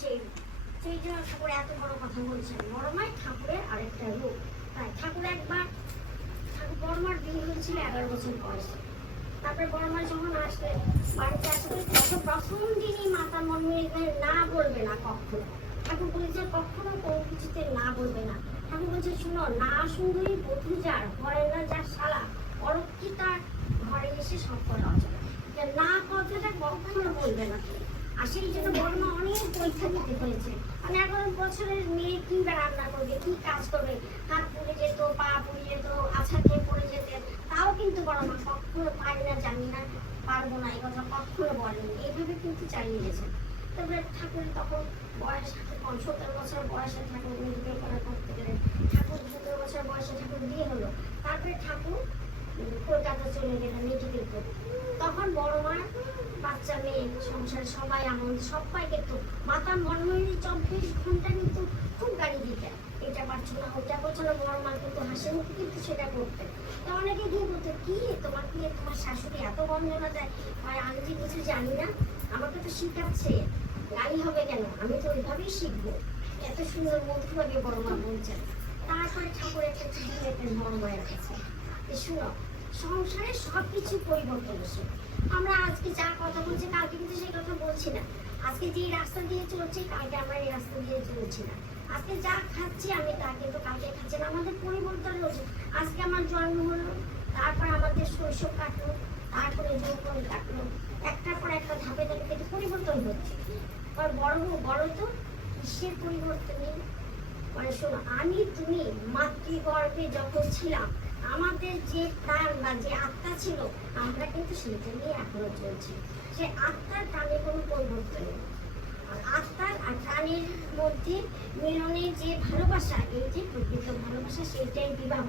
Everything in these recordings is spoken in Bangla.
সেই সেই জন্য ঠাকুর এত বড় কথা বলছেন। বড় মাই ঠাকুরের আরেকটা রূপ। তাই ঠাকুর একবার বড় মার বিয়ে হয়েছিল 11 বছর বয়সে। তারপরে বড় মা যখন আসলে বাড়িতে আসলে তখন প্রথম দিনই মাতা মনে না বলবে না কখনো। ঠাকুর বলেছে কখনো কোনো কিছুতে না বলবে না। ঠাকুর বলছে শুনো, না সুন্দরী বধূ যার হয় না যার শালা অরক্ষী তার ঘরে এসে সব করা যায়, না কথাটা কখনো বলবে না। আর সেই জন্য বড় মা অনেক পরীক্ষা দিতে হয়েছে। মানে 11 বছরের মেয়ে কি রান্না করবে, কি কাজ করবে, হাত পুড়ে যেত, পা পুড়ে যেত, আছাড় খেয়ে পড়ে যেতেন, তাও কিন্তু বড় মা কখনো পারি না, জানি না, পারবো না, এই কথা কখনো বলেনি। এইভাবে কিন্তু চালিয়ে গেছে। তারপরে ঠাকুর তখন বয়স 17 বছর বয়সে ঠাকুর বিয়ে করা করতে গেলে ঠাকুর 17 বছর বয়সে ঠাকুর বিয়ে হলো। তারপরে ঠাকুর কলকাতা চলে গেলেন মেডিকেল করে। তখন বড় মা বাচ্চা মেয়ে সংসার সবাই আনন্দ, সবাইকে তো মাতা মনময়ী 24 ঘন্টা কিন্তু খুব গাড়ি দিতেন, এটা পারছো না ওটা করছো না। বড় মা কিন্তু হাসি মুখে কিন্তু সেটা করতেন। তো অনেকে গিয়ে বলতো কি তোমার কি তোমার শাশুড়ি এত বন্ধনা দেয়, আর আমি যে কিছু জানি না, আমাকে তো শিখাচ্ছে, গাড়ি হবে কেন, আমি তো ওইভাবেই শিখবো। এত সুন্দর মধুরভাবে বড় মা বলছেন। তারপরে ঠাকুর একটা চিঠি লেখেন বড় মায়ের কাছে, শুনো সংসারে সব কিছু পরিবর্তনশীল। আমরা আজকে যা কথা বলছি কালকে কিন্তু সেই কথা বলছি না। আজকে যে রাস্তা দিয়ে চলছি কালকে আমরা এই রাস্তা দিয়ে চলছি না। আজকে যা খাচ্ছি আমি তা কিন্তু কালকে খাচ্ছি না। আমাদের পরিবর্তন হচ্ছে। আজকে আমার জন্ম হলো, তারপর আমাদের শৈশব কাটলো, তারপরে যৌবন কাটলো, একটার পর একটা ধাপে ধাপে কিন্তু পরিবর্তন হচ্ছে। আর বড় তো কিসের পরিবর্তন নেই। মানে শোনো, আমি তুমি মাতৃগর্ভে যখন ছিলাম আমাদের যে প্রাণ বা যে আত্মা ছিল আমরা কিন্তু সেটা নিয়ে এখনো চলছি। সে আত্মার প্রাণে কোনো পরিবর্তন নেই। আর আত্মার আর প্রাণের মধ্যে মিলনের যে ভালোবাসা, এই যে প্রকৃত ভালোবাসা, সেইটাই বিবাহ।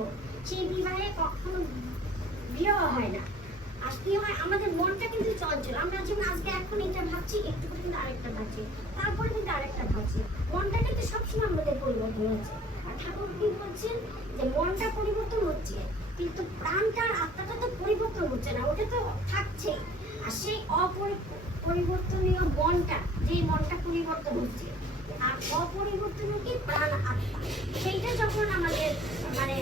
সেই বিবাহে কখনো বিবাহ হয় না। আর কি হয়, আমাদের মনটা কিন্তু চঞ্চল। আমরা যেমন আজকে এখন এটা ভাবছি, একটু করে কিন্তু আরেকটা ভাবছি, তারপরে কিন্তু আরেকটা ভাবছি। মনটা কিন্তু সবসময় আমাদের পরিবর্তন হচ্ছে। আর ঠাকুর কি বলছেন যে মনটা পরিবর্তন হচ্ছে, কিন্তু প্রাণটা আত্মাটা তো পরিবর্তন হচ্ছে না, ওটা তো থাকছে। আর সেই অপরিবর্তনীয় মনটা, যে মনটা পরিবর্তন হচ্ছে, আর অপরিবর্তনীয় কি প্রাণ আত্মা, সেইটা যখন আমাদের মানে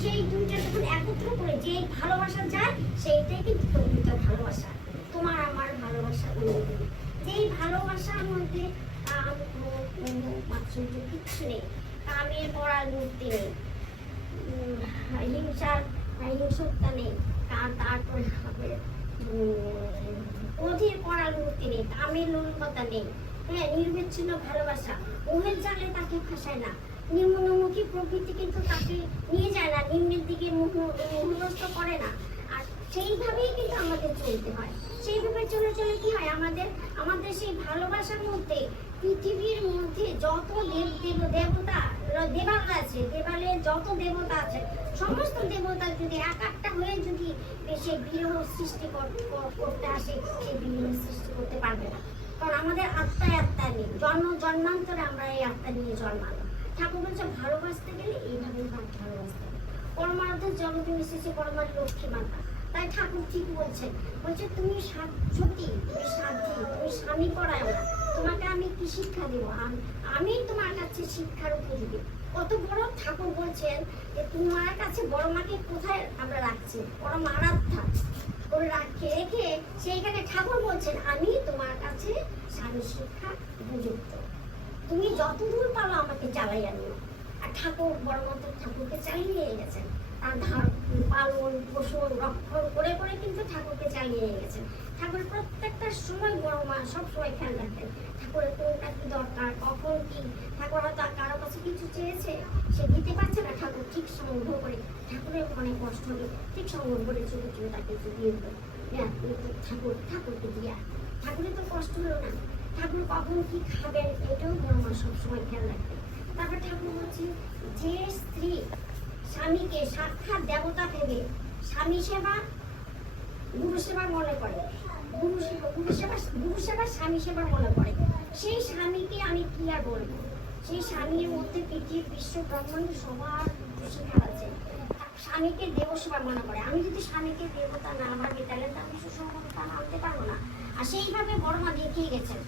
সেই দুইটা যখন একত্র করে যে ভালোবাসা যায়, সেইটাই কিন্তু প্রকৃত ভালোবাসা। তোমার আমার ভালোবাসা অনুভূতি, যেই ভালোবাসার মধ্যে কাম মাত্র কিচ্ছু নেই, কামের পড়ার মূর্তি নেই, হিংসুকতা নেই, তারপরে হবে ক্রোধের পড়ার মূর্তি নেই, কামের লোলুপতা নেই, হ্যাঁ, নির্বিচ্ছিন্ন ভালোবাসা। মোহের জালে তাকে ফাঁসায় না, নিম্নমুখী প্রকৃতি কিন্তু তাকে নিয়ে যায় না, নিম্নের দিকে মোহগ্রস্ত করে না। আর সেইভাবেই কিন্তু আমাদের চলতে হয়। সেইভাবে চলে চলে কি হয়, আমাদের সেই ভালোবাসার মধ্যে পৃথিবীর মধ্যে যত দেবতা দেবালয় আছে, দেবালয়ে যত দেবতা আছে, সমস্ত দেবতা যদি এক একটা হয়ে যদি সে বিরহ সৃষ্টি করতে আসে, সেই বিরহ সৃষ্টি করতে পারবে না। কারণ আমাদের আত্মায় আত্মা নেই, জন্মান্তরে আমরা এই আত্মা নিয়ে জন্মালো। ঠাকুর বলছে ভালোবাসতে গেলে এইভাবেই ভালোবাসতে হবে। পরমার্থের জগতে মিশেছে পরমার লক্ষ্মী মাতা। তাই ঠাকুর ঠিক বলছেন, বলছে তুমি সতী, তুমি সাধ্যী, তুমি স্বামী পরায়ণ, তোমাকে আমি কি শিক্ষা দেব, আমি তোমার কাছে শিক্ষার উপযোগী। কত বড় ঠাকুর বলছেন যে তোমার কাছে বড় মাকে কোথায় আমরা রাখছি, বড় মারাধ্যা করে রেখে সেইখানে ঠাকুর বলছেন আমি তোমার কাছে স্বামী শিক্ষা উপযুক্ত, তুমি যতদূর পারো আমাকে চালাইয়া নিও। আর ঠাকুর বড় মাতা ঠাকুরকে চালিয়ে নিয়ে গেছেন, তার পালন পোষণ রক্ষণ করে করে কিন্তু ঠাকুরকে চালিয়ে নিয়ে গেছেন। ঠাকুর প্রত্যেকটা সময় বড় মা সবসময় খেয়াল রাখতেন ঠাকুরের কোনটা কি দরকার, কখন কি। ঠাকুর হয়তো কারো কাছে কিছু চেয়েছে, সে দিতে পারছে না, ঠাকুর ঠিক সংগ্রহ করে, ঠাকুরের অনেক কষ্ট হবে, ঠিক সংগ্রহ করে চলে চলে তাকে দিয়ে দেবে, হ্যাঁ ঠাকুরকে দিয়া। ঠাকুরের তো কষ্ট হলো না, ঠাকুর কখন কি খাবেন এটাও বড় মা সবসময় খেয়াল রাখতেন। তারপর ঠাকুর বলছে যে স্ত্রী স্বামীকে সাক্ষাৎ দেবতা ভেবে স্বামী সেবা গুরু সেবা মনে করে, গুরু সেবা স্বামী সেবা মনে করে, সেই স্বামীকে আমি কি আর বলবো। সেই স্বামীর মধ্যে পৃথিবী বিশ্ব ব্রহ্মাণ্ড সবার শিক্ষা আছে। স্বামীকে দেব সেবা মনে করে। আমি যদি স্বামীকে দেবতা না ভাবি তাহলে তো আমি সুসংহতা আনতে পারবো না। আর সেইভাবে বড় মা দেখিয়ে গেছেন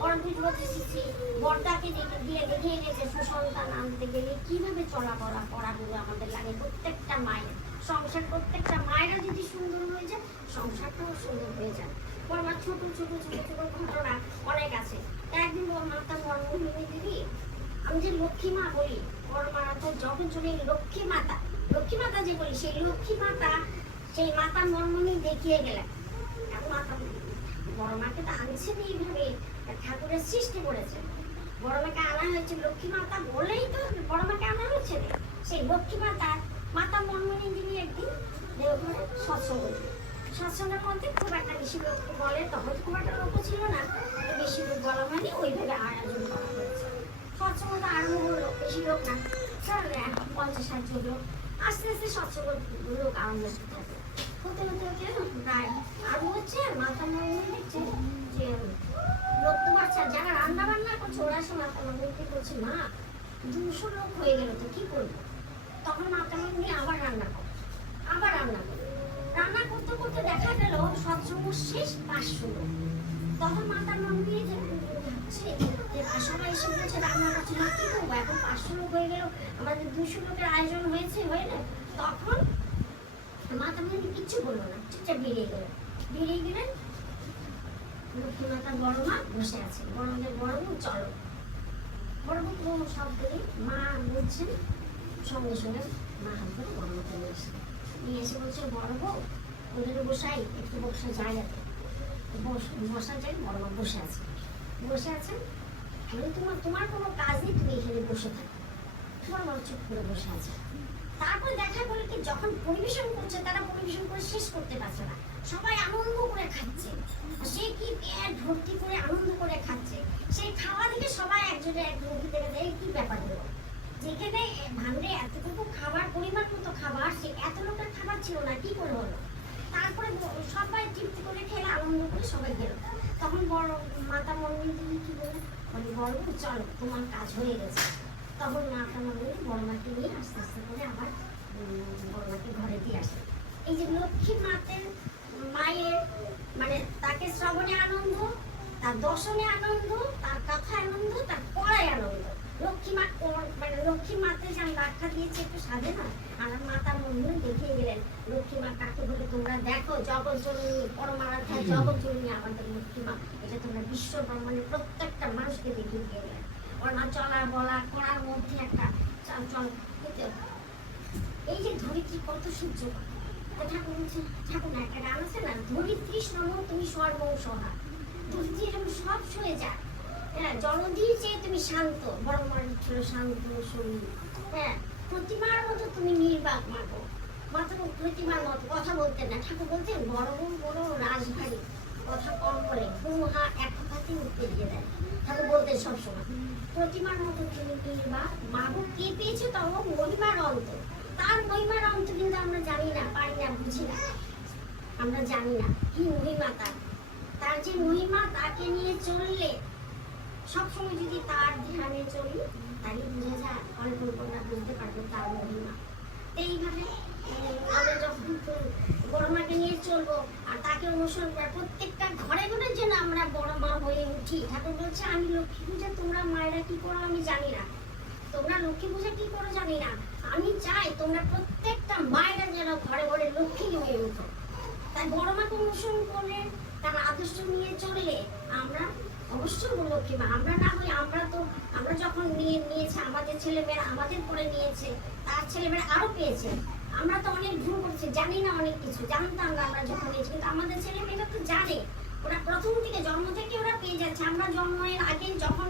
পরবর্তী বলতেছি বর্দাকে দিয়ে দেখিয়ে গেছে সুসন্তান আনতে গেলে কিভাবে চলাফেরা করাগুলো আমাদের লাগে প্রত্যেকটা মায়ের। সংসার প্রত্যেকটা মায়েরা যদি সুন্দর হয়ে যায় সংসারটাও সুন্দর হয়ে যায়। বড়মা ছোট ছোট ছোট ছোট ঘটনা অনেক আছে। একদিন মাতা মর্মহিনী দিদি, আমি যে লক্ষ্মী মা বলি, বড়মা তো যখন চলে লক্ষ্মী মাতা যে বলি, সেই লক্ষ্মী মাতা সেই মাতা মর্মহিনী দেখিয়ে গেলেন। মাতা বড়মাকে তো আনছেন এইভাবে, ঠাকুরের সৃষ্টি করেছে। বড়মাকে আনা হয়েছে লক্ষ্মী মাতা বলেই তো বড়মাকে আনা হয়েছে। সেই লক্ষ্মী মাতা মনমনি যিনি একদিন দেওঘরে সৎসঙ্গের মধ্যে খুব একটা বেশি লোক বলে, তখন খুব একটা লোক ছিল না, বেশি লোক বলা হয়নি, ওইভাবে আয়োজন করা হয়েছে। সৎসঙ্গটা আরম্ভ হলো, বেশি লোক না, 50-60 লোক। আস্তে আস্তে সৎসঙ্গ লোক আরম্ভ থাকে, হতে হতে হতে প্রায় আরো হচ্ছে। মাতা মর্মনি দেখছে যে লোক তো বাচ্চা যারা রান্না বান্না করছে, ওরা সে মাতা মর্মনিকে বলছে, মা 200 লোক হয়ে গেল তো কি করবো? তখন মাতা মর্মনি আবার রান্না রান্না করতে করতে দেখা গেল সৎসঙ্গ শেষ 500 লোক। তখন মাতা মর্মনি সবাই এসে বলছে রান্না করছে, না কি করবো, এখন 500 লোক হয়ে গেল, আমাদের 200 লোকের আয়োজন হয়েছে, হয় না? তখন মাতা মর্মনি কিচ্ছু বললো না, চুপচাপ বেরিয়ে গেলেন। লক্ষ্মী মাতা বড়মা বসে আছে, বড়মাদের বড়বু চলো, বড়বু সব বলি মা বলছেন, সঙ্গে সঙ্গে মা হাত ধরে বড়মাকে নিয়ে এসে বলছে, বড় বউ ওদের বসাই, একটু বসা জায়গাতে বসা যায়। বড়মা বসে আছেন, তোমার কোনো কাজ নেই, তুমি এখানে বসে থাকো। তোমার মা চুপ করে বসে আছে। তারপরে দেখা গেল কি যখন পরিবেশন করছে, তারা পরিবেশন করে শেষ করতে পারছে না, সবাই আনন্দ করে খাচ্ছে, সে কি পেট ভর্তি করে আনন্দ করে খাচ্ছে। সেই খাওয়া থেকে সবাই একজনে কি ব্যাপার হলো, যেখানে ভাঙড়ে এতটুকু খাবার, পরিমাণ মতো খাবার, সে এত লোকের খাবার ছিল না, কি করে হলো? তারপরে সবাই তৃপ্তি করে খেলে, আনন্দ করে সবাই গেল। তখন বড় মাতা মর্মনি কি বলে, বড় চলো তোমার কাজ হয়ে গেছে। তখন মাতা মর্মনি বড়মাকে নিয়ে আস্তে আস্তে করে আবার বড়মাকে ঘরে দিয়ে আসে। এই যে লক্ষ্মী মায়ের মানে তাকে শ্রবণে আনন্দ, তার দর্শনে আনন্দ, তার কথায় আনন্দ, তার পড়ায় আনন্দ। লক্ষ্মী মাতে যে আমি ব্যাখ্যা দিয়েছি একটু সাধে না, আমার মাতা মর্মনি দেখিয়ে গেলেন লক্ষ্মী মা কাকে বলে, তোমরা দেখো জগৎজননী পরমারাধ্যা জগৎজননী আমাদের লক্ষ্মী মা, এটা তোমরা বিশ্ব ব্রহ্মাণ্ডের প্রত্যেকটা মানুষকে দেখিয়ে দিয়ে গেলেন। ওর মা চলা বলা করার মধ্যে একটা চঞ্চল। এই যে ধরিত্রী কত সহ্য করে, ঠাকুর বলছে, ঠাকুর না একটা গান আছে না, ধরিত্রী শ্রম তুমি সর্বসহা, ধরিত্রী এরকম সব সয়ে যায়। হ্যাঁ, জলধির চেয়ে তুমি শান্ত, বড় ছিল শান্ত শরীর। হ্যাঁ, প্রতিমার মতো তুমি নির্বাক মাগো, মাত্র প্রতিমার মতো কথা বলতেন না। ঠাকুর বলতেন বড় রাজভারী, কথা কম বলে, হুহা এক কথাতে উঠতে দিয়ে দেয়। ঠাকুর বলতেন সবসময় প্রতিমার মতো তুমি নির্বাক মাগো। কে পেয়েছে তবে মহিমার অন্ত, তার মহিমার অন্ত কিন্তু আমরা জানি না, পারি না, বুঝি না, আমরা জানি না কি মহিমা তার যে মহিমা, তাকে নিয়ে চললে সবসময় যদি তার ধ্যানে চলি, তারই বুঝে যায়, অল্প বুঝতে পারবো তার মহিমা। এইভাবে আমরা যখন বড়মাকে নিয়ে চলবো আর তাকে অনুসরণ করে প্রত্যেকটা ঘরে ঘরের জন্য আমরা বড় মা হয়ে উঠি। ঠাকুর বলছে, আমি লক্ষ্মী পূজা, তোমরা মায়েরা কি করো আমি জানি না, তোমরা লক্ষ্মী পূজা কি করো জানি না, আমি চাই তোমরা প্রত্যেকটা মায়েরা যেন ঘরে ঘরে লক্ষ্মী হয়ে উঠো। তাই বড় মাকে অনুসরণ করলে, তার আদর্শ নিয়ে চললে আমরা অবশ্যই লক্ষ্মী মা। আমরা না হই, আমরা যখন নিয়েছে আমাদের ছেলেমেয়েরা, আমাদের পরে নিয়েছে, তার ছেলেমেয়েরা আরো পেয়েছে। আমরা তো অনেক ভুল করছি, জানি না অনেক কিছু, জানতাম না আমরা যখন নিয়েছি, কিন্তু আমাদের ছেলেমেয়েরা তো জানে, ওরা প্রথম থেকে জন্ম থেকে ওরা পেয়ে যাচ্ছে। আমরা জন্মের আগে যখন